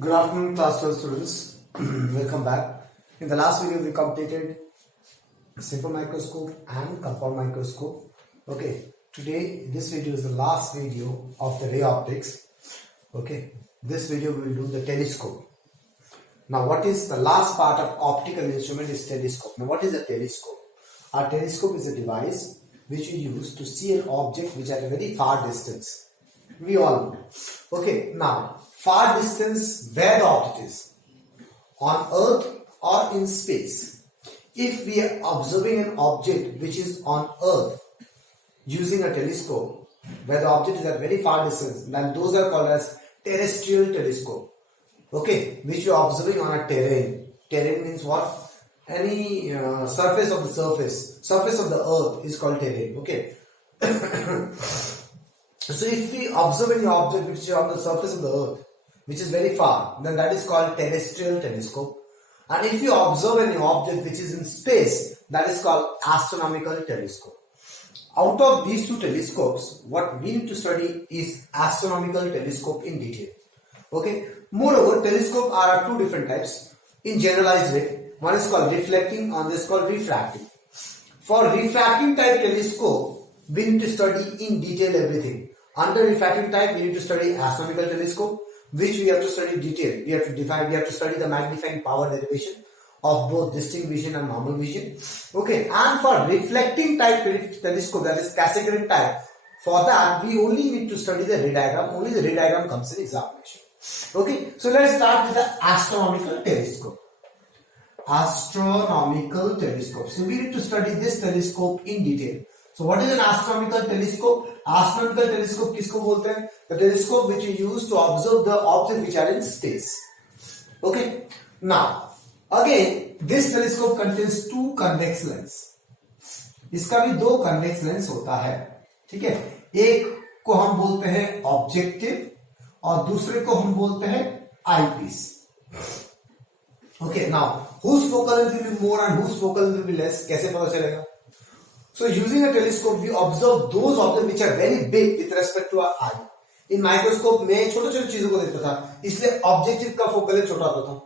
Good afternoon, class 12 students. Welcome back. In the last video, we completed simple microscope and compound microscope. Okay, today this video is the last video of the ray optics. Okay, this video we will do the telescope. Now, what is the last part of optical instrument is telescope. Now, what is a telescope? A telescope is a device which we use to see an object which is at a very far distance. We all know. Okay, now far distance where the object is, on earth or in space. If we are observing an object which is on earth using a telescope where the object is at very far distance, then those are called as terrestrial telescope. Okay, which you are observing on a terrain. Terrain means what? Any surface of the earth is called terrain. Okay. So if we observe any object which is on the surface of the earth, which is very far, then that is called terrestrial telescope. And if you observe any object which is in space, that is called astronomical telescope. Out of these two telescopes, what we need to study is astronomical telescope in detail. Okay. Moreover, telescope are two different types in generalized way. One is called reflecting, and this is called refracting. For refracting type telescope, we need to study in detail everything. Under refracting type, we need to study astronomical telescope, which we have to study detail. We have to study the magnifying power derivation of both distinct vision and normal vision. Okay, and for reflecting type telescope, that is Cassegrain type, for that we only need to study the ray diagram. Only the ray diagram comes in examination. Okay, so let's start with the astronomical telescope. Astronomical telescope. So we need to study this telescope in detail. So what is an astronomical telescope? Astronomical telescope किसको बोलते हैं? The telescope which you use to observe the objects which are in space. Okay. Now, again, this telescope contains two convex lens. इसका भी दो convex lens होता है. ठीक है? एक को हम बोलते हैं ऑब्जेक्टिव और दूसरे को हम बोलते हैं eyepiece. Okay. Now, whose focal length will be more and whose focal length will be less? कैसे पता चलेगा? So using a telescope, we observe those objects which are very big with respect to our eye. In microscope में छोटे-छोटे चीजों को देखता था, इसलिए objective का focal length छोटा होता था.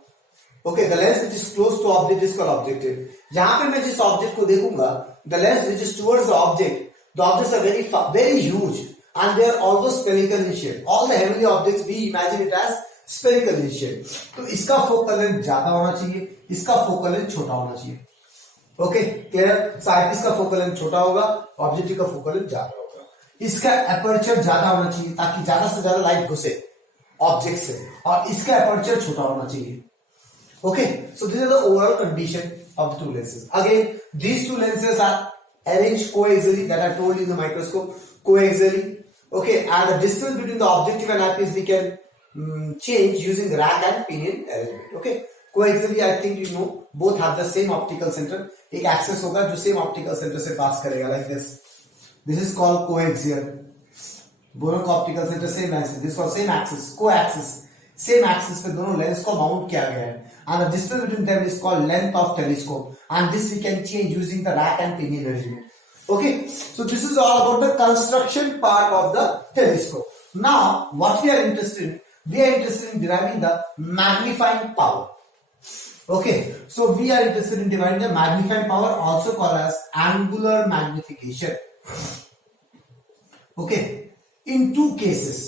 Okay, the lens which is close to object is called objective. जहाँ पे मैं जिस object को देखूंगा, the lens which is towards the objects are very huge and they are almost spherical in shape. All the heavenly objects we imagine it as spherical in shape. तो इसका focal length ज्यादा होना चाहिए, इसका focal length छोटा होना चाहिए. Okay clear. Cycas का फोकल लेंथ छोटा होगा, ऑब्जेक्टिव का फोकल लेंथ ज्यादा होगा. इसका एपर्चर ज्यादा होना चाहिए ताकि ज्यादा से ज्यादा लाइट घुसे ऑब्जेक्ट से, और इसका एपर्चर छोटा होना चाहिए. Okay, so this is the overall condition of the two lenses. Again these two lenses are arranged coaxially, that I told you in the microscope, coaxially. Okay, and the distance between the objective and eyepiece we can change using the rack and pinion arrangement. Okay, coaxially I think you know both have the same optical center. एक axis होगा जो same optical centre से pass करेगा, like this is called coaxial. दोनों का optical centre same axis, this called same axis, coaxis. Same axis पे दोनों lens को माउंट किया गया है, and the distance between them is called length of telescope, and this we can change using the rack and pinion arrangement. Okay, so this is all about the construction part of the telescope. Now, what we are interested in? We are interested in deriving the magnifying power. Okay, so we are interested in deriving the magnifying power, also called as angular magnification. Okay, in two cases.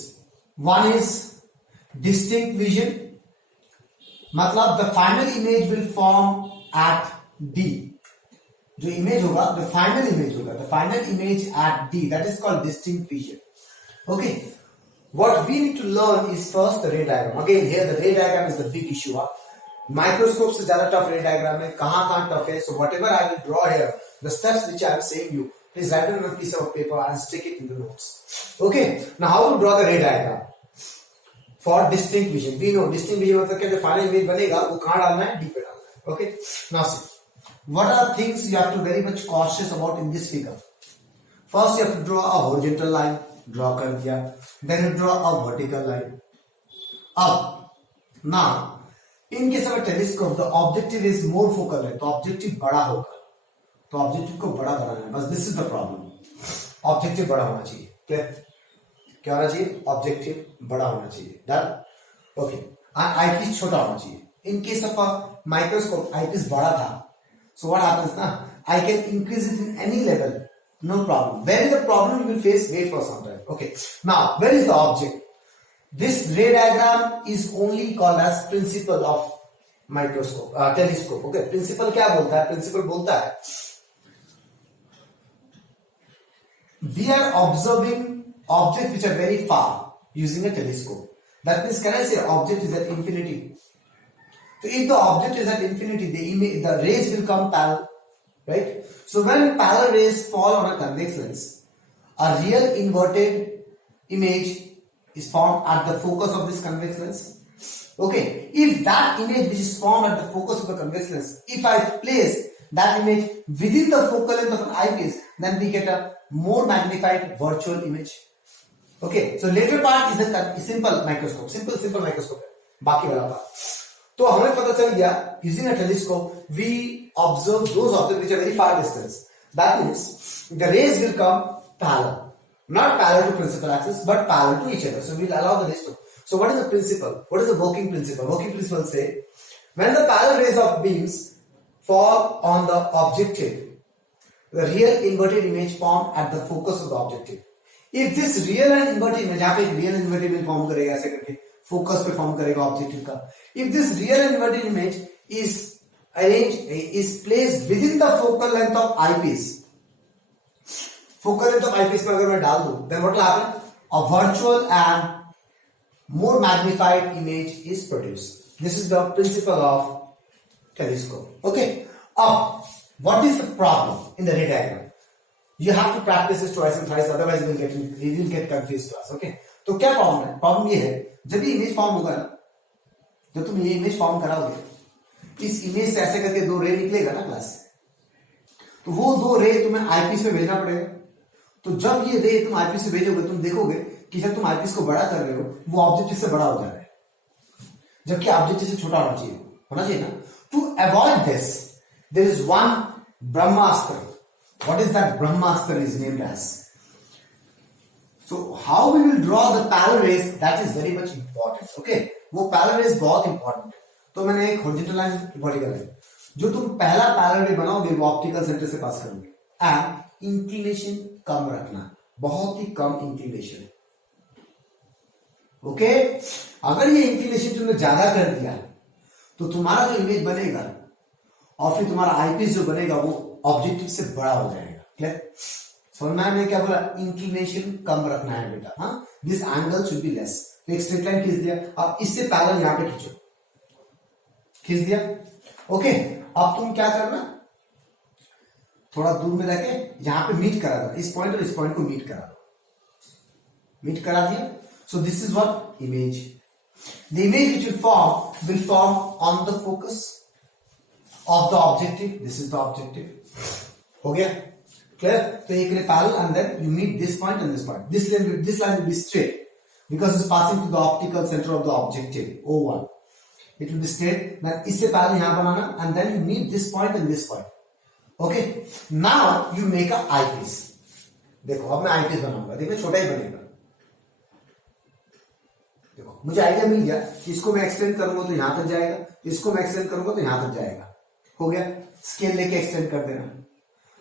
One is distinct vision, मतलब the final image will form at D. जो image होगा, the final image at D, that is called distinct vision. Okay, what we need to learn is first the ray diagram. Again, here the ray diagram is the big issue. Microscope से ज्यादा tough ray diagram है. कहां tough है? So whatever I will draw here, the steps which I am saying you, please write on a piece of paper and stick it in the notes. Okay, now how to draw the ray diagram for distinct vision. We know distinct vision मतलब क्या, जो final image बनेगा वो कहां डालना है? D पे डालना है. Okay, now see what are things you have to very much cautious about in this figure. First you have to draw a horizontal line. Draw कर दिया, then you draw a vertical line. अब now in case of a telescope the objective is more focal है, तो objective बड़ा होगा, तो objective को बड़ा बनाना है. बस this is the problem. Objective बड़ा होना चाहिए. क्या होना चाहिए? ऑब्जेक्टिव बड़ा होना चाहिए. डन. ओके, आईपीस छोटा होना चाहिए. In case of a microscope eyepiece बड़ा था, so what happens ना, I can increase it in any level, no problem. Where is the problem you will face? Wait for some time. Okay, now where is the object? This ray diagram is only called as principle of microscope, telescope. Okay, principle क्या बोलता है? Principle बोलता है we are observing objects which are very far using a telescope. That means, can I say object is at infinity? So if the object is at infinity, the rays will come parallel, right? So when parallel rays fall on a convex lens, a real inverted image is formed at the focus of this convex lens. Okay, if that image which is formed at the focus of the convex lens, if I place that image within the focal length of an eyepiece, then we get a more magnified virtual image. Okay, so later part is a simple microscope, simple microscope. बाकी वाला part. तो हमें पता चल गया, using a telescope we observe those objects which are very far distance. That means the rays will come parallel, not parallel to principal axis but parallel to each other. So we'll allow the rays to. So what is the principle? What is the working principle? Working principle say when the parallel rays of beams fall on the objective, the real inverted image formed at the focus of the objective. If this real and inverted image, यहाँ पे real inverted image form करेगा ऐसे करके, focus पे form करेगा objective का. If this real inverted image is arranged, is placed within the focal length of eyepiece, focal length of eyepiece पे अगर मैं डाल दूँ, then what will happen? A virtual and more magnified image is produced. This is the principle of telescope. Okay. What is the problem in the ray diagram? You have to practice this twice and thrice, otherwise you will get confused class. Okay. तो क्या problem है? Problem ये है, जब ये image form होगा ना, जब तुम ये इमेज फॉर्म कराओगे, इस इमेज से ऐसे करके दो रे निकलेगा ना क्लास, तो वो दो रे तुम्हें आईपीस में भेजना पड़ेगा. तो जब ये रे तुम आईपीस से भेजोगे, तुम देखोगे कि जब तुम आईपीस को बड़ा कर रहे हो, वो ऑब्जेक्टिव से बड़ा हो जा रहा है, जबकि ऑब्जेक्टिव से छोटा होना चाहिए ना. To avoid this there is one ब्रह्मास्त्र. What is that Brahmastra is named as? So how we will draw the parallel rays, that is very much important. Okay, वो parallel rays बहुत important है. तो मैंने एक horizontal line, vertical line, जो तुम पहला parallel ray बनाओगे वो ऑप्टिकल सेंटर से पास करोगे. एंड इंक्लिनेशन कम रखना, बहुत ही कम इंक्लिनेशन. ओके, अगर ये इंक्लिनेशन तुमने ज्यादा कर दिया तो तुम्हारा जो इमेज बनेगा और फिर तुम्हारा आईपीस जो बनेगा वो ऑब्जेक्टिव से बड़ा हो जाएगा. क्लियर? समझ में मैंने क्या बोला? इंक्लिनेशन कम रखना है बेटा. हाँ, this angle should be less. तो एक स्ट्रेट लाइन खींच दिया, अब इससे पैरेलल यहां पे खींचो, खींच दिया. ओके, अब तुम क्या करना, थोड़ा दूर में रह के यहां पे मीट करा दो, इस पॉइंट और इस पॉइंट को मीट करा दो. मीट करा दिया. सो this is what image. The image which will form on the focus of the objective. This is the objective. हो गया? Clear? तो एक रे parallel and then you meet this point and this point. This line will be straight because it's passing through the optical center of the objective O1. It will be straight. Then इससे parallel यहाँ बनाना and then you meet this point and this point. Okay? Now you make a eyepiece. देखो अब मैं eyepiece बनाऊंगा. देखो छोटा ही बनेगा. देखो मुझे आइडिया मिल गया कि इसको मैं एक्सटेंड करूंगा तो यहां तक जाएगा, इसको मैं एक्सटेंड करूंगा तो यहां तक जाएगा. हो गया? स्केल लेके एक्सटेंड कर देना.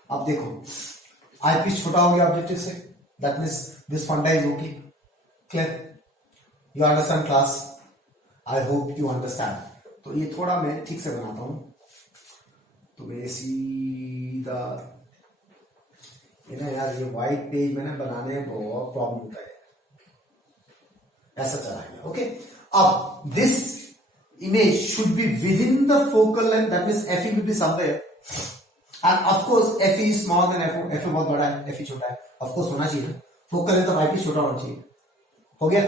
अब देखो आईपीस छोटा हो गया ऑब्जेक्टिव से, दैट मींस दिस फंडा is okay. Clear? You understand class? I hope you understand. तो ये थोड़ा मैं ठीक से बनाता हूं. तो मैं सीधा ना यार, ये व्हाइट पेज में ना बनाने में बहुत प्रॉब्लम होता है. ऐसा चलाएंगे. ओके, अब this image should be within the focal length, that means FE will be somewhere, and of course FE is smaller than FO. FO बहुत बड़ा है, FE छोटा है. of course होना चाहिए, focal length of IP छोटा होना चाहिए. हो गया?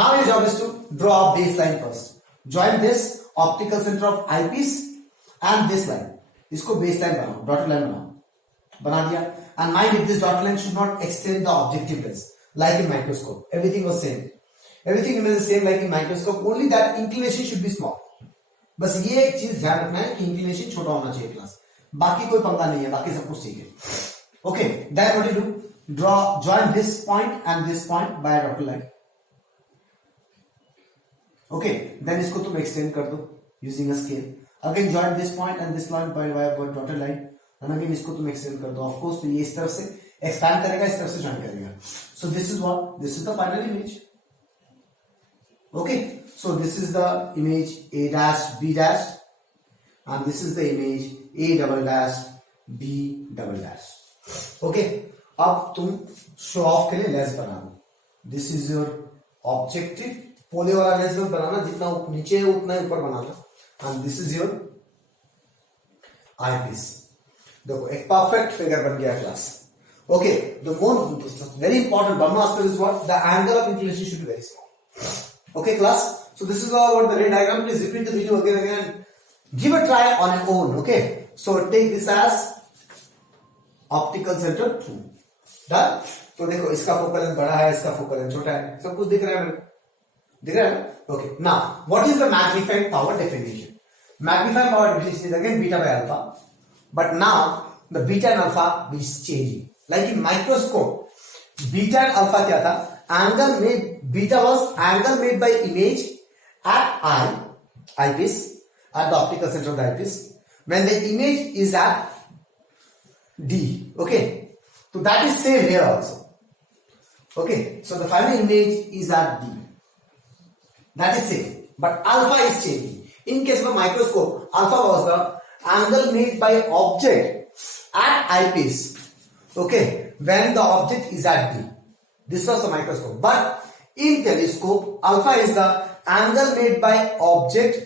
now your job is to draw a baseline first. join this optical center of eyepiece and this line. इसको baseline बनाओ, dotted line बनाओ. बना दिया. and mind it, this dotted line should not extend the objective lens like in microscope. Everything was same. Everything remains the same like in microscope, only that inclination should be small. बस ये एक चीज ध्यान रखना है कि inclination छोटा होना चाहिए क्लास. बाकी कोई पंगा नहीं है, बाकी सब कुछ ठीक है. Okay, then what you do? Join this point and this point by a dotted line. Okay then इसको तुम एक्सटेंड कर दो using a scale, again join this point and this line by dotted line, and again इसको तुम extend कर दो, of course तो ये इस तरफ से एक्सपैंड करेगा, इस तरफ से जॉइन करेगा, सो this is what, this is the final image. Okay, so this is the image A dash B dash and this is the image A double dash B double dash. Okay, अब तुम show off के लिए less बना दो. This is your objective, पोले वाला less मत बनाना, जितना नीचे है उतना ही ऊपर बनाना. And this is your eye piece. देखो एक परफेक्ट फिगर बन गया class. Okay, the more very important Brahma aspect is what, the angle of inclination should be very small. Okay class, so this is all about the ray diagram. Please repeat the video again and give a try on your own. Okay, so take this as optical center 2. Done. तो देखो इसका focal length बड़ा है, इसका focal length छोटा है, सब कुछ दिख रहा है मेरे को, दिख रहा है ना. Okay, now what is the magnifying power definition? Magnifying power definition is again beta by alpha, but now the beta and alpha is changing. Like in microscope, beta and alpha क्या था? Angle made, beta was angle made by image at eyepiece, at the optical center of the eyepiece, when the image is at D. Okay, so that is same here also. Okay, so the final image is at D. That is same, but alpha is changing. In case of a microscope, alpha was the angle made by object at eyepiece. Okay, when the object is at D. This was the microscope, but in telescope, alpha is the angle made by object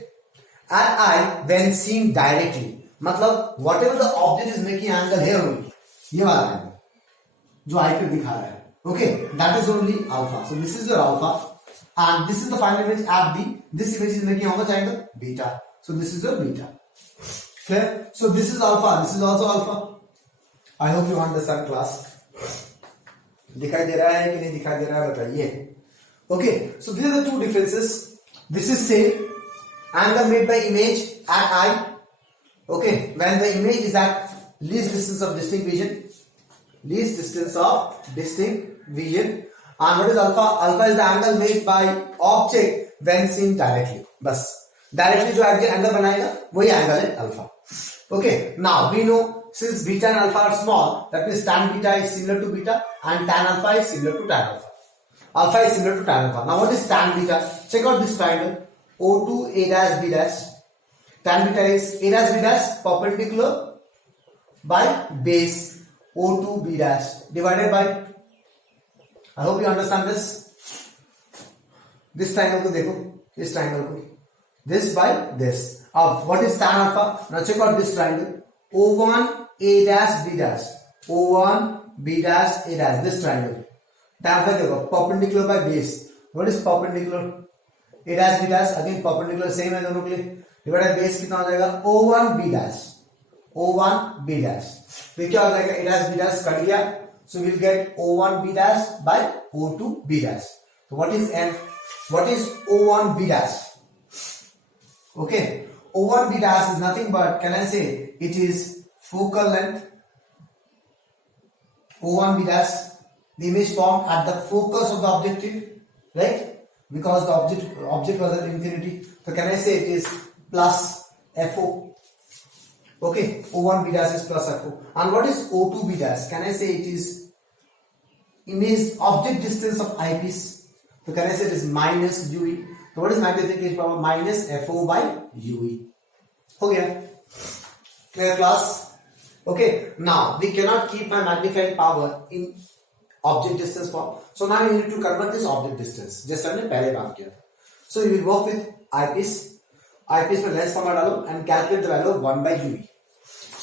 at eye when seen directly. मतलब whatever the object is making angle here only, ये वाला angle जो eye पे दिखा रहा है. Okay, that is only alpha. So this is your alpha, and this is the final image at D. This image is making how much angle? Beta. So this is your beta. Clear? So this is alpha. This is also alpha. I hope you understand class. दिखाई दे रहा है कि नहीं दिखाई दे रहा है बताइए. Okay, so these are the two differences. This is same angle made by image at eye. Okay, when the image is at least distance of distinct vision, least distance of distinct vision. And what is alpha? Alpha is the angle made by object when seen directly. बस directly जो angle बनाएगा वही angle है alpha. Okay, now we know since beta and alpha are small, that means tan beta is similar to beta and tan alpha is similar to tan alpha. Alpha is similar to tan alpha. Now what is tan beta? Check out this triangle O2 A dash B dash. Tan beta is A dash B dash perpendicular by base O2 B dash divided by, I hope you understand this. This triangle को देखो, इस triangle को, this by this. What is tan alpha? Now check out this triangle O1 A dash B dash, O1 B dash A dash, this triangle. Tan alpha देखो perpendicular by base. What is perpendicular? A dash B dash, again perpendicular same है दोनों के लिए. Divided by base कितना हो जाएगा? O1 B dash, O1 B dash. तो क्या हो जाएगा? A dash B dash cut गया, so we'll get O1 B dash by O2 B dash. So what is N? What is O1 B dash? Okay, O1 B dash is nothing but, can I say, it is focal length. O1 B dash, the image formed at the focus of the objective, right? Because the object was at infinity. So can I say it is plus FO? Okay, O1 B dash is plus FO. And what is O2 B dash? Can I say it is image object distance of eyepiece? So can I say it is minus UE? So what is magnification power? Minus FO by UE. हो गया. Clear class? Okay, now we cannot keep my magnifying power in object distance form. So now we need to convert this object distance. Just हमने पहले बात किया था. So you will work with eyepiece. Eyepiece में lens formula डालो and calculate the value of 1 by UE.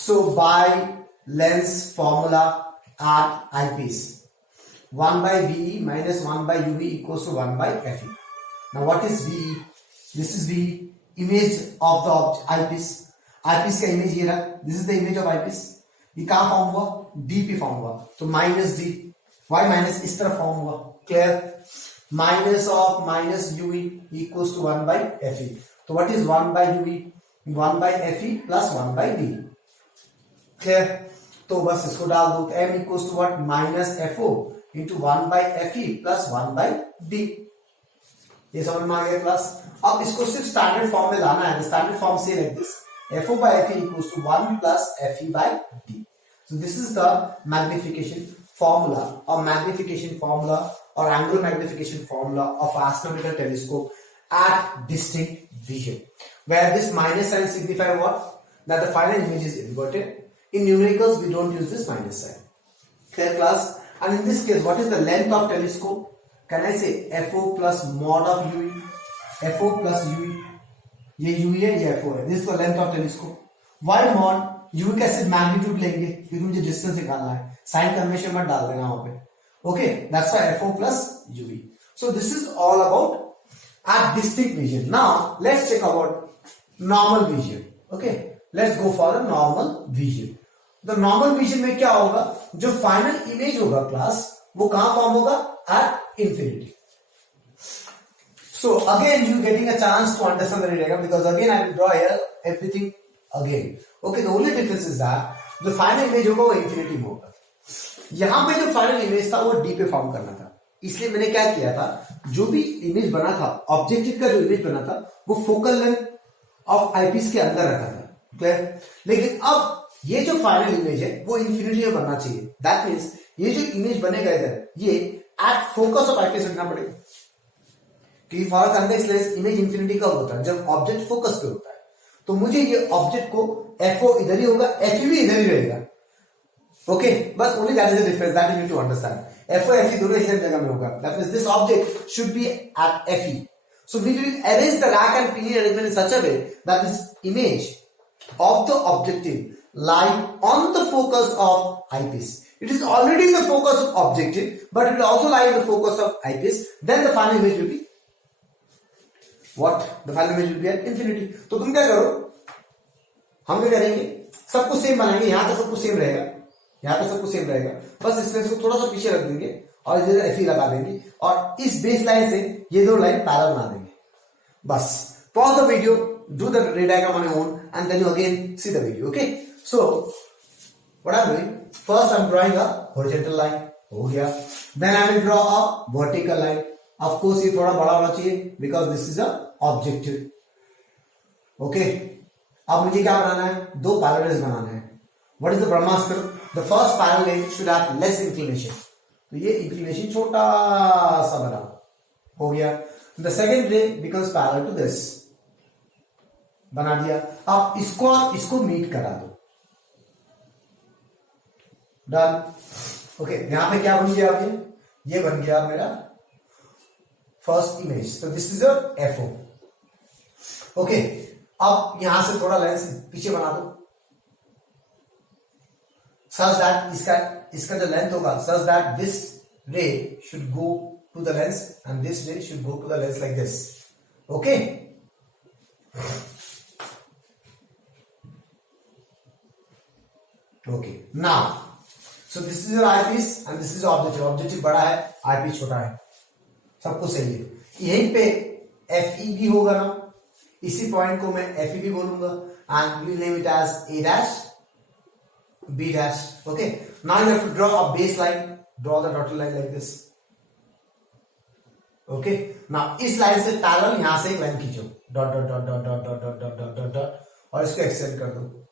So by lens formula at eyepiece, 1 by VE minus 1 by UE equals to 1 by FE. Now what is VE? This is VE, image of the eyepiece. Eyepiece का image ये रहा. This is the image of eyepiece. ये कहाँ form हुआ? D पे form हुआ. तो minus D. Why minus? इस तरफ फॉर्म हुआ. Clear? Minus of minus UE equals to 1 by FE. तो what is 1 by UE? 1 by FE plus 1 by D. Clear? तो बस इसको डाल दो. M equals to what? Minus FO into 1 by FE plus 1 by D. ये समझ में आ गया क्लास। अब इसको सिर्फ स्टैंडर्ड फॉर्म में लाना है। स्टैंडर्ड फॉर्म से like this, FO by FE equals to 1 plus FE by D. So this is the magnification formula or magnification formula or angular magnification formula of astronomical telescope at distinct vision, where this minus sign signify what? That the final image is inverted. In numericals we don't use this minus sign. Clear class? And in this case, what is the length of telescope? Can I say FO plus mod of UE? FO plus UE. ये UE है, ये FO है. This is the length of telescope. Why mod? UE कैसे magnitude लेंगे क्योंकि मुझे distance निकालना है. साइन कन्वेंशन मत डाल देना वहां पे. Okay, that's why FO plus UE. So this is all about at distinct vision. Now let's check about normal vision. Okay, let's go for the normal vision. The normal vision में क्या होगा? जो final image होगा class वो कहां form होगा? At infinity. So again you getting a chance to understand the ray diagram because again I will draw here everything again. Okay, the only difference is that the final image होगा वो infinity में होगा. यहां पे जो final image था वो D पे फॉर्म करना था, इसलिए मैंने क्या किया था, जो भी इमेज बना था ऑब्जेक्टिव का जो इमेज बना था वो फोकल लेंथ ऑफ आईपीस के अंदर रखा था. क्लियर? लेकिन अब ये जो फाइनल इमेज है वो इंफिनिटी में बनना चाहिए. दैट मीन्स ये जो इमेज बनेगा इधर ये एट फोकस ऑफ आईपीस रखना पड़ेगा क्योंकि for context lens image infinity कब होता है? जब ऑब्जेक्ट फोकस पे होता है. तो मुझे ये ऑब्जेक्ट को एफओ इधर ही होगा, एफई भी इधर ही रहेगा. ओके, बस only that is the difference that you need to understand. FO FE दोनों ही सेम जगह में होगा. That means this object should be at FE. So we will arrange the rack and pinion arrangement in such a way that this image of the objective lie on the focus of eyepiece. It is already in the focus of objective, but it will also lie in the focus of eyepiece. Then the final image will be what? The final image will be at infinity. तो तुम क्या करो, हम क्या करेंगे, सब कुछ same बनाएंगे. यहां तक सब कुछ सेम रहेगा, यहां तक सब कुछ सेम रहेगा. बस इस लेंस को थोड़ा सा पीछे रख देंगे और इधर एफई लगा देंगे और इस बेस लाइन से ये दो लाइन पैरेलल बना देंगे. बस pause the video, do the ray diagram on your own, and then you again see the video. Okay, so what I'm doing, first I'm drawing a horizontal line. हो गया. Then I will draw a vertical line. Of course ये थोड़ा बड़ा होना चाहिए because this is a objective. Okay, अब मुझे क्या बनाना है? दो पैरेलल्स बनाना है. What is the Brahmastra? The first parallel should have less inclination. तो ये inclination छोटा सा बना. हो गया. The second ray becomes parallel to this. बना दिया. अब इसको और इसको मीट करा दो. डन. ओके, यहां पे क्या बन गया? ये बन गया मेरा फर्स्ट इमेज. तो this is your FO. Okay, अब यहां से थोड़ा लेंस पीछे बना दो सच दैट इसका जो लेंथ होगा सच दैट दिस रे should go to the lens and this ray should go to the lens like this. Okay, okay, now so this is your eyepiece and this is objective. Objective बड़ा है, eyepiece छोटा है, सब कुछ सही है. यहीं पे FE भी होगा ना, इसी पॉइंट को मैं FE भी बोलूंगा and we'll name it as A dash B dash. Okay, now you have to draw a baseline. Draw the dotted line like this. Okay, now इस लाइन से पैरेलल यहां से एक लाइन खींचो, dot dot dot dot dot dot dot dot dot dot dot, और इसको extend कर दो.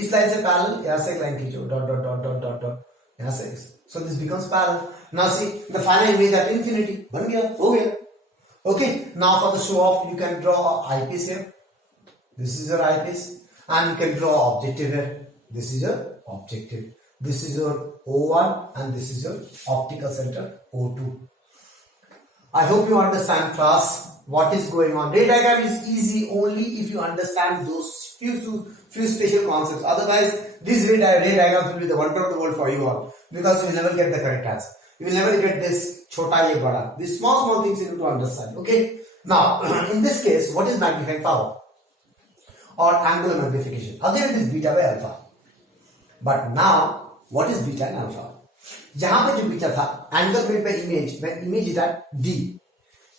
इस लाइन से पैरेलल यहां से एक लाइन खींचो, dot dot dot dot dot dot यहां से. So this becomes parallel. Now see the final image at infinity. बन गया, हो गया. Okay, now for the show off you can draw eyepiece here. This is your eyepiece and you can draw objective here. This is your objective. This is your O1 and this is your optical center O2. I hope you understand, class, what is going on. Ray diagram is easy only if you understand those few special concepts. Otherwise, this ray diagram will be the wonder of the world for you all because you will never get the correct answer. You will never get this chota ye bada. These small things you need to understand. Okay. Now, in this case, what is magnifying power or angular magnification? Again, it is beta by alpha. But now, what is beta and alpha? यहां पे जो beta था angle made by image when image is at D.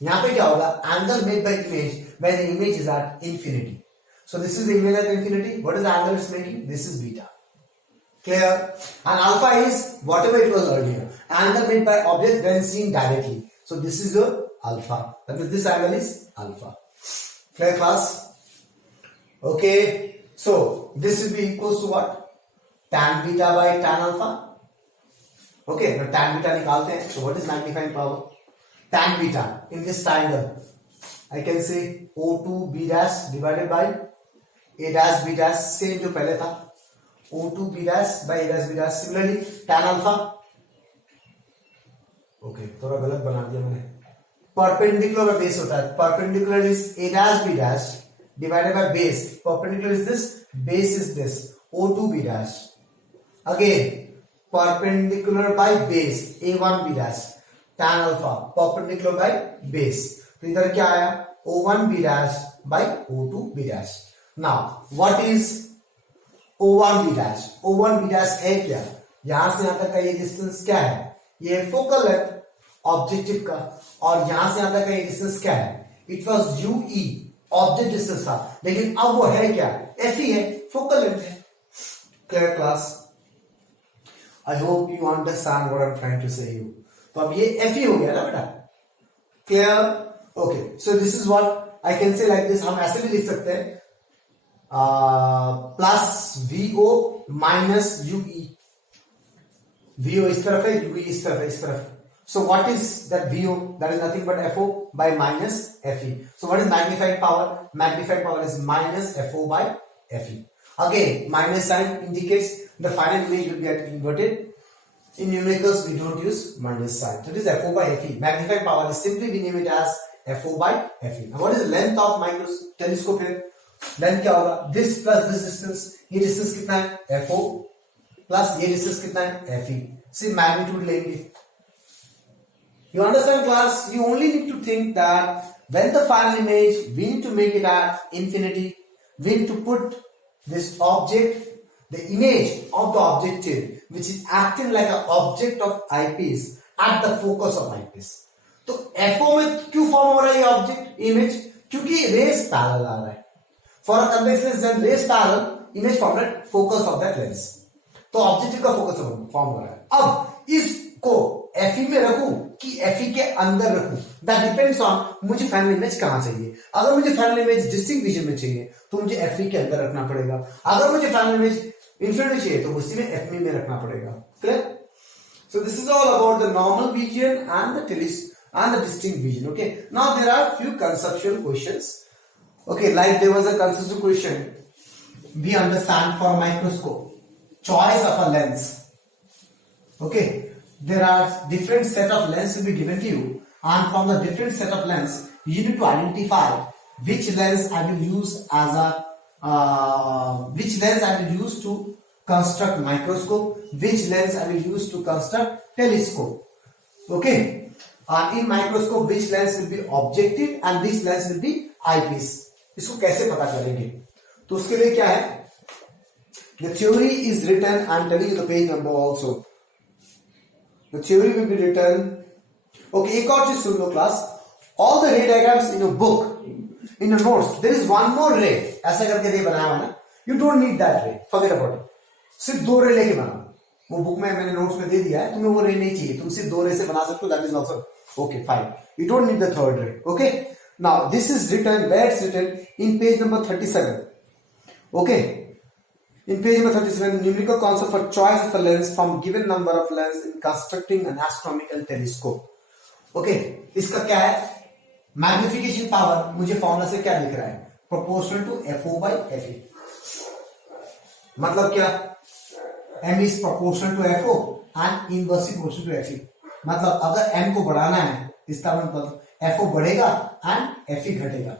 यहां पे क्या होगा? Angle made by image when the image is at infinity. So this is the image at infinity. What is the angle it's making? This is beta. Clear? And alpha is whatever it was earlier, angle made by object when seen directly. So this is your alpha. That means this angle is alpha. Clear class? Okay. So this will be equals to what? Tan beta by tan alpha. Okay. Now tan beta निकालते हैं. So what is magnifying power? Tan beta in this triangle, I can say O2 b dash divided by a dash b dash, same जो पहले था, O2 b dash by a dash b dash. Similarly tan alpha. Okay, थोड़ा गलत बना दिया मैंने. Perpendicular by base होता है. Perpendicular is a dash b dash divided by base. Perpendicular is this, base is this, O2 b dash. Again, perpendicular by base, A1 b dash. Tan alpha, perpendicular by base. तो इधर क्या आया? O1 b dash by O2 b dash. Now, what is O1 b dash? O1 b dash है क्या? यहां से यहां तक का ये डिस्टेंस क्या है? ये फोकल लेंथ ऑब्जेक्टिव का, और यहां से यहां तक का ये डिस्टेंस क्या है? It was UE, object distance था, लेकिन अब वो है क्या? FE है, फोकल लेंथ है. Clear class? I hope you understand what I am trying to say you. तो अब ये FE हो गया ना बेटा. Clear? Okay, so this is what I can say like this. हम ऐसे भी लिख सकते हैं plus VO minus UE. VO इस तरफ है, UE इस तरफ है, इस तरफ. So what is that VO? That is nothing but FO by minus FE. So what is magnifying power? Magnifying power is minus FO by FE. Again, minus sign indicates the final image will get inverted. In numericals, we don't use minus sign. So this is FO by FE. Magnifying power is simply we name it as FO by FE. Now what is the length of telescope here? Length क्या होगा? This plus this distance. ये distance कितना है? FO. Plus ये distance कितना है? FE. सिर्फ magnitude लेंगे. You understand class? You only need to think that when the final image, we need to make it at infinity. We need to put this object, the image of the objective, which is acting like an object of eyepiece, at the focus of eyepiece. तो FO में क्यों form हो रहा है ये object image? क्योंकि race parallel आ रहा है. For a convex lens, then rays parallel, image form at focus of that lens. तो ऑब्जेक्टिव का फोकस फॉर्म हो रहा है. अब इसको FE में रखूं कि FE के अंदर रखूं, दैट डिपेंड्स ऑन मुझे फाइनल इमेज कहां चाहिए. अगर मुझे फाइनल इमेज डिस्टिंक्ट विजन में चाहिए तो मुझे FE के अंदर रखना पड़ेगा. अगर मुझे फाइनल इमेज इन्फिनिटी चाहिए तो उसी में FE में रखना पड़ेगा. Clear? So this is all about the normal vision and the distinct vision. Okay, now there are few conceptual questions. Okay, like there was a conceptual question. We understand for a microscope, choice of a lens. Okay, there are different set of lens will be given to you, and from the different set of lens, you need to identify which lens I will use as which lens I will use to construct microscope, which lens I will use to construct telescope. Okay, and in microscope, which lens will be objective and which lens will be eyepiece. इसको कैसे पता करेंगे? तो उसके लिए क्या है? The theory is written. I'm telling you the page number also. The theory will be written. Okay, एक और चीज सुन लो class. All the ray diagrams in a book, in a notes, there is one more ray. ऐसा करके ray बनाया हुआ है ना. You don't need that ray. Forget about it. सिर्फ 2 ray लेके बनाओ. वो बुक में मैंने नोट्स में दे दिया है. तुम्हें वो रे नहीं चाहिए. तुम सिर्फ 2 रे से बना सकते हो. That is also okay. Fine. You don't need the third ray. Okay. Now this is written, where it's written in page number 37. Okay, in page number 37, numerical concept for choice of a lens from given number of lens in constructing an astronomical telescope. Okay, इसका क्या है? Magnification power मुझे formula से क्या लिख रहा है? Proportional to FO by FE. मतलब क्या? M is proportional to FO and inversely proportional to FE. मतलब अगर M को बढ़ाना है, इसका मतलब FO बढ़ेगा एंड FE घटेगा.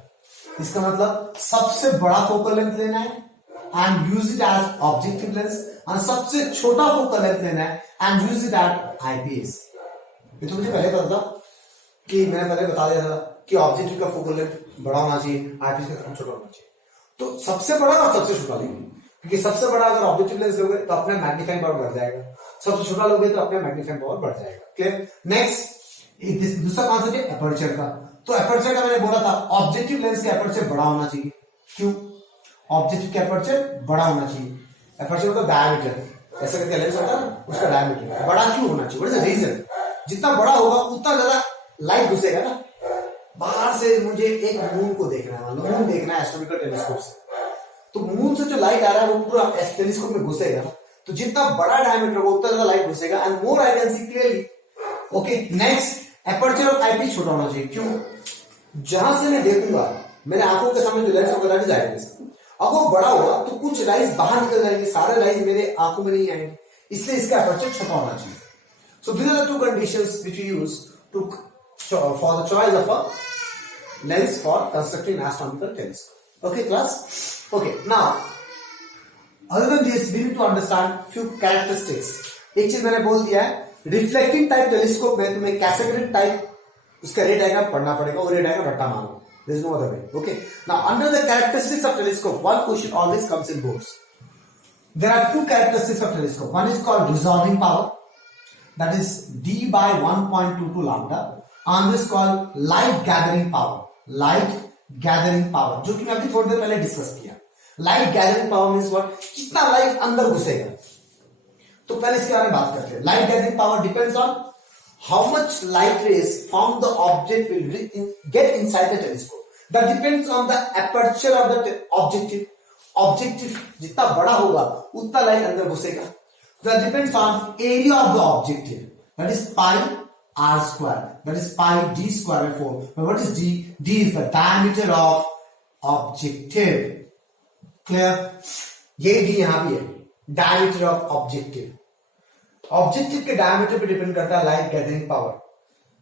इसका मतलब सबसे बड़ा फोकल लेंथ लेना है and use it as objective lens, और सबसे छोटा फोकल लेंथ लेना है and use it at eyepiece. ये तो मुझे पहले पता था कि मैंने पहले बता दिया था कि ऑब्जेक्टिव का फोकल लेंथ बड़ा होना चाहिए, आईपीएस का छोटा होना चाहिए. तो सबसे बड़ा और सबसे छोटा लेंगे, क्योंकि सबसे बड़ा अगर ऑब्जेक्टिव लेंस लोगे तो अपना मैग्नीफाइंग पावर बढ़ जाएगा, सबसे छोटा लोगे तो अपना मैग्नीफाइंग पावर बढ़ जाएगा. क्लियर? नेक्स्ट दूसरा कॉन्सेप्ट है एपर्चर का. तो एपर्चर का मैंने बोला था ऑब्जेक्टिव लेंस का एपर्चर बड़ा होना चाहिए. क्यों? ऑब्जेक्टिव का एपर्चर बड़ा होना चाहिए. एपर्चर मतलब डायमीटर, ऐसा करके लेंस होता है ना, उसका डायमीटर बड़ा क्यों होना चाहिए? What is the reason? जितना बड़ा होगा उतना ज्यादा लाइट घुसेगा ना. बाहर से मुझे एक मून को देखना है, मतलब मून देखना है एस्ट्रोनॉमिकल टेलीस्कोप से, तो मून से जो लाइट आ रहा है वो पूरा टेलीस्कोप में घुसेगा, तो जितना बड़ा डायमीटर होगा उतना ज्यादा लाइट घुसेगा and more I can see clearly. Okay, next, aperture of eyepiece छोटा होना चाहिए। क्यों? जहां से मैं देखूंगा मेरे आंखों के सामने जो लेंस होगा जाएगा, अब वो बड़ा होगा तो कुछ लाइट बाहर निकल जाएंगे, सारे लाइट मेरे आंखों में नहीं आएंगे, इसलिए इसका एपर्चर छोटा होना चाहिए। So these are the two conditions which we use to for the choice of a lens for constructing astronomical telescope. Okay class? Okay, now other than this we need to understand few characteristics। एक चीज मैंने बोल दिया है, reflecting type telescope में तुम्हें कैसेग्रेड type उसका रे डायग्राम पढ़ना पड़ेगा, और रे डायग्राम रट्टा मारो, there is no other way। Okay, now under the characteristics of telescope one question always comes in boards। there are two characteristics of telescope, one is called resolving power, that is d by 1.22 lambda, and this is called light gathering power, light gathering power, जो कि मैं अभी थोड़ी देर पहले discuss किया। Light gathering power means what, कितना light अंदर घुसेगा, तो पहले इसके बारे में बात करते हैं। Light gathering power depends on how much light rays from the object will get inside the telescope, that depends on the aperture of the objective. Objective जितना बड़ा होगा उतना लाइट अंदर घुसेगा, that depends on area of the objective, that is pi r square, that is pi d square by 4। but what is d? d is the diameter of objective। क्लियर? ये D यहां भी है, डायमीटर ऑफ ऑब्जेक्टिव। ऑब्जेक्टिव के diameter पे depend करता है light gathering power,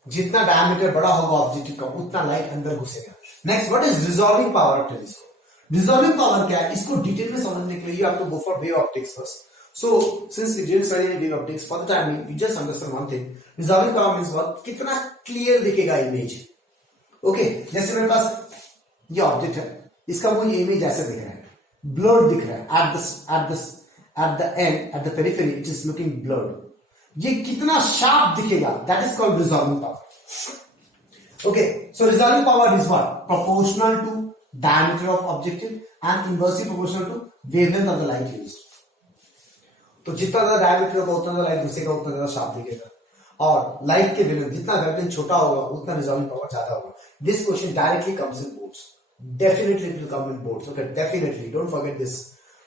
जितना डायमीटर बड़ा होगा ऑब्जेक्टिव का उतना लाइट अंदर घुसेगा। Next, what is resolving power of telescope? Resolving power क्या है, इसको डिटेल में समझने के लिए you have to go for wave optics first. So since we didn't study wave optics for the time being, we just understand one thing, resolving power means what, कितना clear दिखेगा image. Okay, जैसे मेरे पास ये object है, इसका मुझे image ऐसे दिख रहा है, ब्लर्ड दिख रहा है, at the end, at the periphery it is looking blurred। ये कितना शार्प दिखेगा, that is called resolving power। okay, so resolving power is what? Proportional to diameter of objective and inversely proportional to wavelength of the light used। तो जितना ज्यादा diameter होगा उतना ज्यादा light घुसेगा, उतना ज्यादा शार्प दिखेगा, और लाइट के वेवलेंथ जितना वेवलेंथ छोटा होगा उतना रिजॉल्विंग पावर ज्यादा होगा। This question directly comes in boards, definitely it will come in boards। okay, definitely don't forget this,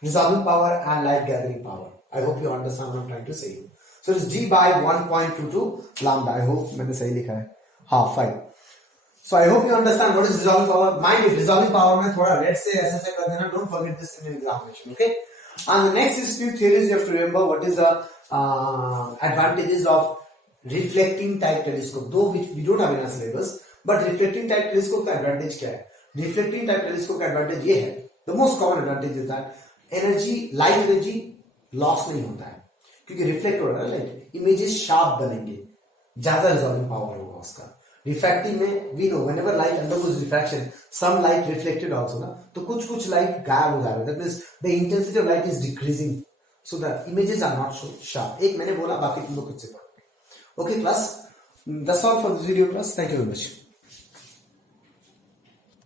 resolving power and light gathering power। I hope you understand what I'm trying to say। so it's d by 1.22 lambda। I hope मैंने सही लिखा है, हाँ, fine। so I hope you understand what is resolving power। mind it, resolving power में थोड़ा red से ऐसे कर देना, don't forget this in examination। okay, and the next is few theories you have to remember। what is the advantages of reflecting type telescope, though which we don't have in our syllabus, but reflecting type telescope का advantage क्या है? Reflecting type telescope का advantage ये है, the most common advantage is that energy, light energy loss नहीं होता है, क्योंकि रिफ्लेक्ट हो रहा है लाइट, इमेजेस शार्प बनेंगे, ज्यादा रिजॉल्विंग पावर होगा उसका। रिफ्रैक्टिंग में we know whenever light undergoes refraction some light reflected also ना, तो कुछ लाइट गायब हो जा रहा है, that means the intensity of light is decreasing, so the images are not so sharp. एक मैंने बोला, बाकी तुम लोग खुद से पढ़ो। Okay class, that's all for this video class, thank you very much.